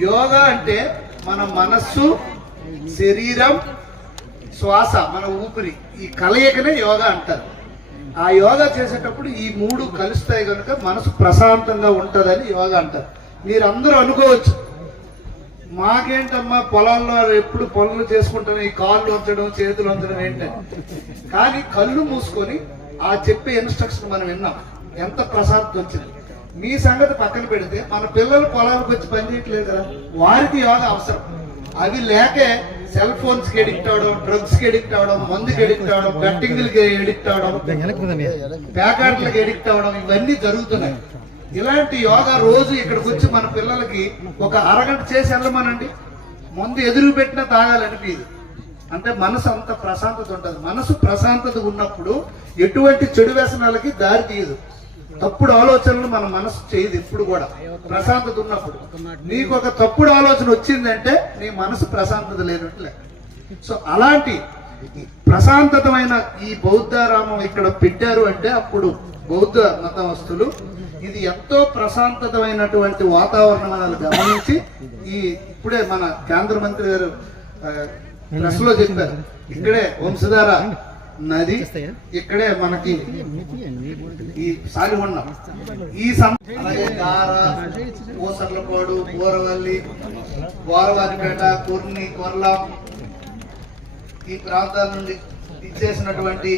యోగా అంటే మన మనస్సు శరీరం శ్వాస మన ఊపిరి. ఈ కలయికనే యోగా అంటారు. ఆ యోగా చేసేటప్పుడు ఈ మూడు కలుస్తాయి కనుక మనసు ప్రశాంతంగా ఉంటుందని యోగా అంటారు. మీరందరూ అనుకోవచ్చు. మాకేంటమ్మా పొలాల్లో ఎప్పుడు పనులు చేసుకుంటాం ఈ కాళ్ళు వంచడం చేతులు వంచడం ఏంటని కానీ కళ్ళు మూసుకొని ఆ చెప్పే ఇన్స్ట్రక్షన్ మనం విన్నాం. ఎంత ప్రశాంతం వచ్చింది. మీ సంగతి పక్కన పెడితే మన పిల్లలు పొలాలకు వచ్చి పని చేయట్లేదు కదా? వారికి యోగా అవసరం. అవి లేకే సెల్ ఫోన్స్కి ఎడిక్ట్ అవడం డ్రగ్స్కి ఎడిక్ట్ అవడం మందుకి ఎడిక్ట్ అవడం బెట్టింగ్లకి ఎడిక్ట్ అవడం ప్యాకెట్లకి ఎడిక్ట్ అవడం ఇవన్నీ జరుగుతున్నాయి. ఇలాంటి యోగా రోజు ఇక్కడికి వచ్చి మన పిల్లలకి ఒక అరగంట చేసి వెళ్ళమనండి. ముందు ఎదురు పెట్టినా తాగాలనిపించదు. అంటే మనసు అంత ప్రశాంతత ఉంటుంది మనసు ప్రశాంతత ఉన్నప్పుడు ఎటువంటి చెడు వ్యసనాలకి దారి తీయదు. తప్పుడు ఆలోచనలు మన మనసు చేయదు ఎప్పుడు కూడా. ప్రశాంతత ఉన్నప్పుడు. నీకు ఒక తప్పుడు ఆలోచన వచ్చిందంటే నీ మనసు ప్రశాంతత లేనట్లే. సో అలాంటి ప్రశాంతతమైన ఈ బౌద్ధారామం ఇక్కడ పెట్టారు అంటే అప్పుడు బౌద్ధ మతవస్తులు ఇది ఎంతో ప్రశాంతతమైనటువంటి వాతావరణం గమనించి ఈ ఇప్పుడే మన కేంద్ర మంత్రి గారు ప్రెస్లో చెప్పారు. ఇక్కడే వంశధార నది ఇక్కడే మనకి ఈ సాలిహొండం ఈ అలాగే గార ఊసర్లపాడు బోరవల్లి బోరవారిపేట కుర్ని కొర్లా ఈ ప్రాంతాల నుండి ఇచ్చేసినటువంటి